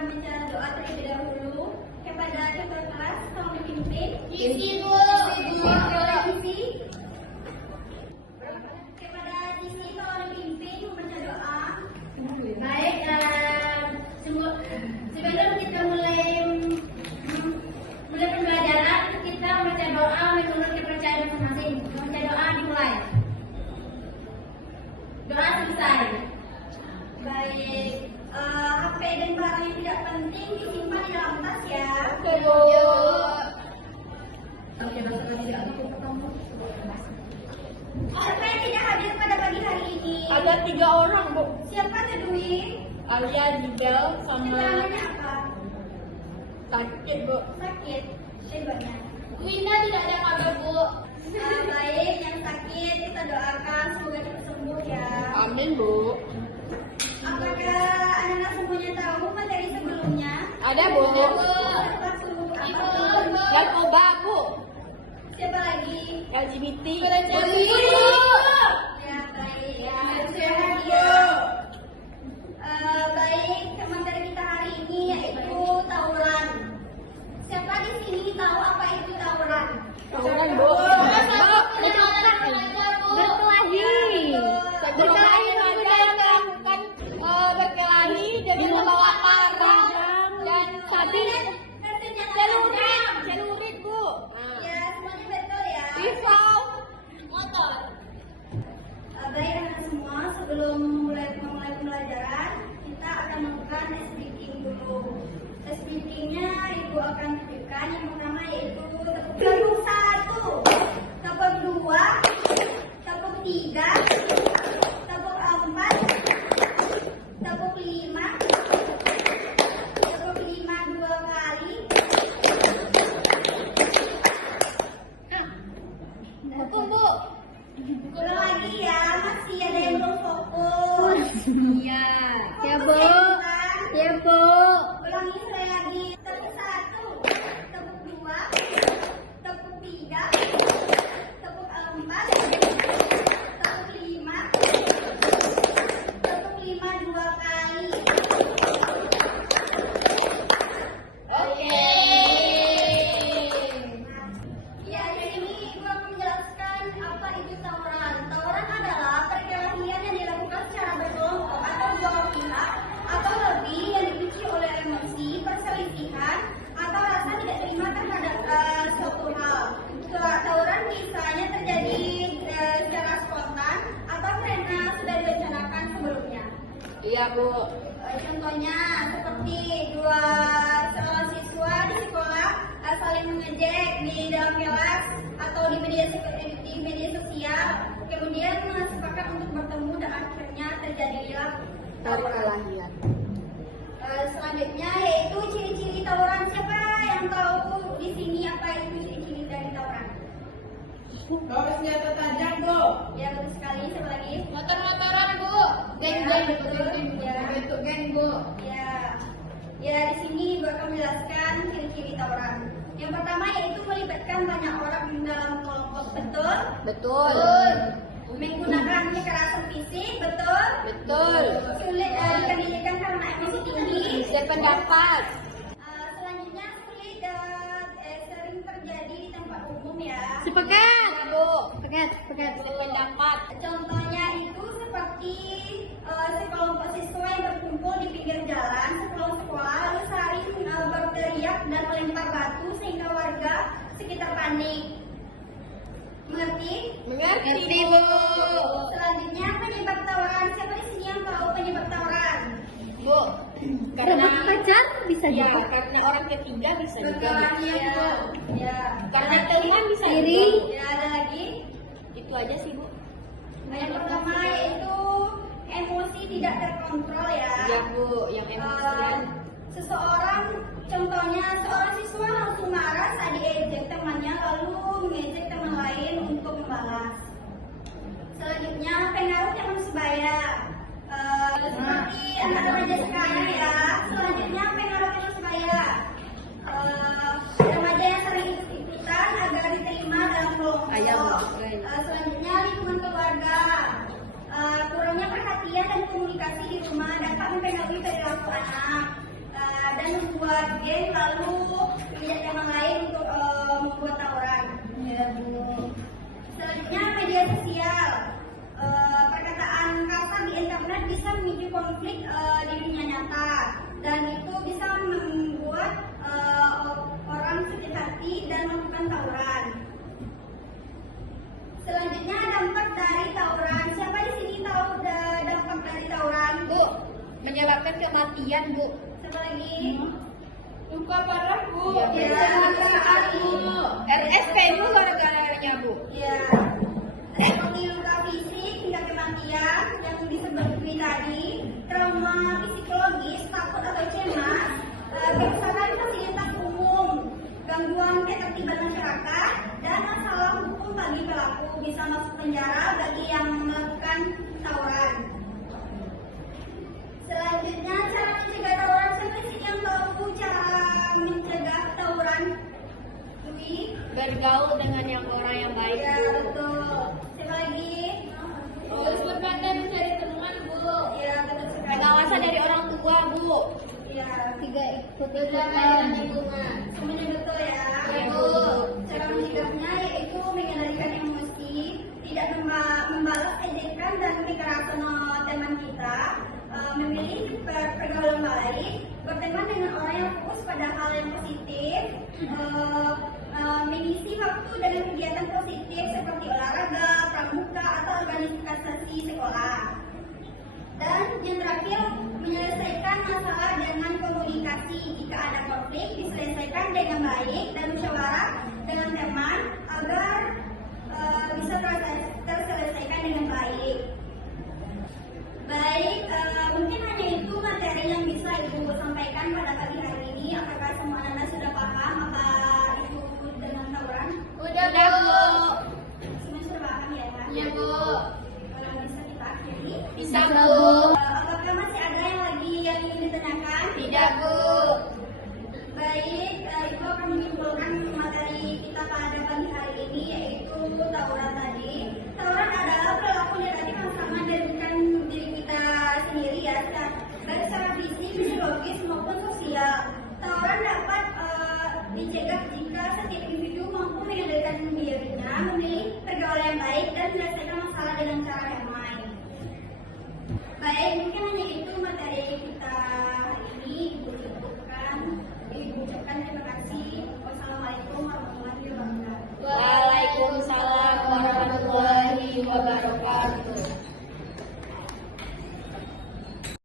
membaca doa terlebih dahulu kepada ketua kelas tolong dipimpin. Isi Bu. Isi. Kepada Isi tolong dipimpin membaca doa. Baik, sebelum kita mulai pembelajaran, kita membaca doa menurut kepercayaan masing-masing. Membaca doa dimulai. Doa selesai. Baik. HP dan barang yang tidak penting disimpan di dalam tas ya. Oke, Bu. Siapa yang tidak hadir pada pagi hari ini? Ada 3 orang, Bu. Siapa Dwi? Arya, Dibel, sama Namanya apa? sakit, Bu. Sakit. Banyak. Winda tidak ada kabar, Bu. Baik, yang sakit kita doakan semoga cepat sembuh ya. Amin, Bu. Apakah anak-anak semuanya tahu materi sebelumnya? Ada, Bu. Apa tuh? Apa tuh? Narkoba, Bu. Siapa lagi? LGBT. Ya baik. Ya, sehat ya. Baik, materi kita hari ini yaitu tawuran. Siapa di sini tahu apa itu tawuran? Tawuran, Bu. Berkelahi saja yang melakukan berkelahi dengan membawa parang dan celurit, Bu. Ya, semuanya betul ya. Pisau. Motor. Baik anak semua, sebelum memulai pembelajaran, kita akan melakukan tes speaking dulu. Tes speakingnya Ibu akan tunjukkan yang pertama yaitu tepuk 1, tepuk 2, tepuk 3, tepuk 4, tepuk 5, tepuk 5 2 kali. Tepung, Bu. Ulang lagi ya, masih ada yang belum fokus. Iya. Ya, Bu. Ya, Bu. Ulangi sekali lagi. Tepuk 1, tepuk 2, tepuk 3, tepuk 4, tepuk 5, tepuk 5 2 kali. Oke. Ya, di sini Ibu akan menjelaskan apa itu tawuran. Tawuran adalah perkelahian yang dilakukan secara berkelompok atau dua pihak atau lebih yang dipicu oleh emosi, perselisihan, atau rasa tidak terima terhadap suatu hal. Tawuran misalnya terjadi secara spontan atau karena sudah direncanakan sebelumnya. Iya, Bu. Contohnya seperti dua seorang siswa di sekolah saling mengejek di dalam kelas atau di media sosial, kemudian sepakat untuk bertemu dan akhirnya terjadilah tawuran. Selanjutnya yaitu ciri-ciri tawuran. Siapa yang tahu di sini apa itu ciri-ciri dari tawuran? Bawa senjata tajam, Bu. Ya betul sekali. Siapa lagi? Motor-motoran, Bu. Geng-geng. Ya. Bentuk geng, Bu. Ya di sini Ibu akan menjelaskan ciri-ciri tawuran. Yang pertama yaitu melibatkan banyak orang dalam kelompok, betul? Betul. Menggunakan kekerasan fisik, betul? Betul. Sulit dikendalikan karena emosi tinggi. Sependapat. Selanjutnya sulit dan sering terjadi di tempat umum ya. Sepakat, Bu. Pekat. Sependapat. Contohnya itu seperti sekelompok siswa yang berkumpul di pinggir jalan sepulang sekolah lalu saling berteriak dan melempar batu sehingga warga sekitar panik. Mengerti? Mengerti, Bu. Selanjutnya penyebab tawuran. Siapa di sini yang tahu penyebab tawuran? Bu. Karena pacar bisa ya, karena orang ketiga bisa juga. Bu. Ya. Karena teman bisa Iri. juga. Ya, ada lagi. Itu aja sih, Bu. Yang pertama yaitu emosi tidak terkontrol ya. Ya, Bu, yang emosian. Seseorang, contohnya seorang siswa langsung marah saat diejek temannya lalu mengejek teman lain untuk membalas. Selanjutnya pengaruh teman sebaya. Seperti anak remaja sekarang ya. Selanjutnya pengaruh teman sebaya. Remaja yang sering ikut-ikutan agar diterima dalam kelompok. Selanjutnya lingkungan keluarga. Kurangnya perhatian dan komunikasi di rumah dapat mempengaruhi perilaku anak. membuat geng lalu melihat teman lain untuk membuat tawuran. Ya, Bu. Selanjutnya media sosial. Perkataan kasar di internet bisa memicu konflik di dunia nyata dan itu bisa membuat orang sakit hati dan melakukan tawuran. Selanjutnya dampak dari tawuran. Siapa di sini tahu dampak dari tawuran? Bu, menyebabkan kematian, Bu. Siapa lagi? Luka parah, Bu. Ya, sekali. RSP Bu gara-garanya, Bu. Ya, seperti luka fisik hingga kematian yang disebut tadi, trauma psikologis, takut atau cemas, kerusakan fasilitas umum, gangguan ketertiban masyarakat, dan masalah hukum bagi pelaku bisa masuk penjara bagi yang melakukan tawuran. Selanjutnya cara mencegah tawuran. Siapa sih yang tahu cara mencegah tawuran? Dwi? Bergaul dengan yang orang yang baik, Ya, Bu. betul. Siapa lagi? Terus berpandai mencari teman, Bu. Ya, betul sekali. Pengawasan dari orang tua, Bu. Ya, Tiga ikut lingkungan. Semuanya betul ya. Ya, Bu. Cara mencegahnya yaitu mengendalikan emosi, tidak membalas ejekan dan kekerasan teman kita, memilih pergaulan baik, berteman dengan orang yang fokus pada hal yang positif, mengisi waktu dengan kegiatan positif seperti olahraga, pramuka, atau organisasi sekolah. Dan yang terakhir, menyelesaikan masalah dengan komunikasi. Jika ada konflik, diselesaikan dengan baik dan musyawarah dengan teman agar bisa terselesaikan dengan baik. Baik, mungkin hanya itu materi yang bisa Ibu sampaikan pada pagi hari ini. Apakah semua anak sudah paham apa itu dengan tawuran? Udah, Bu. Semua sudah paham ya? Ya, Bu. Kalau bisa kita akhiri. Bisa, Bu. Apakah masih ada yang lagi yang ingin ditanyakan? Tidak, Bu. Baik, Ibu akan menyimpulkan materi kita pada pagi hari ini yaitu tawuran tadi. Tawuran adalah perilaku negatif yang sama dengan diri kita sendiri ya, baik secara fisik, psikologis maupun sosial. Tawuran dapat dicegah jika setiap individu mampu mengendalikan dirinya, memilih pergaulan yang baik dan menyelesaikan masalah dengan cara damai. Baik, mungkin hanya itu materi kita hari ini. Ibu ucapkan terima kasih. Wassalamualaikum warahmatullahi wabarakatuh. Waalaikumsalam warahmatullahi wabarakatuh.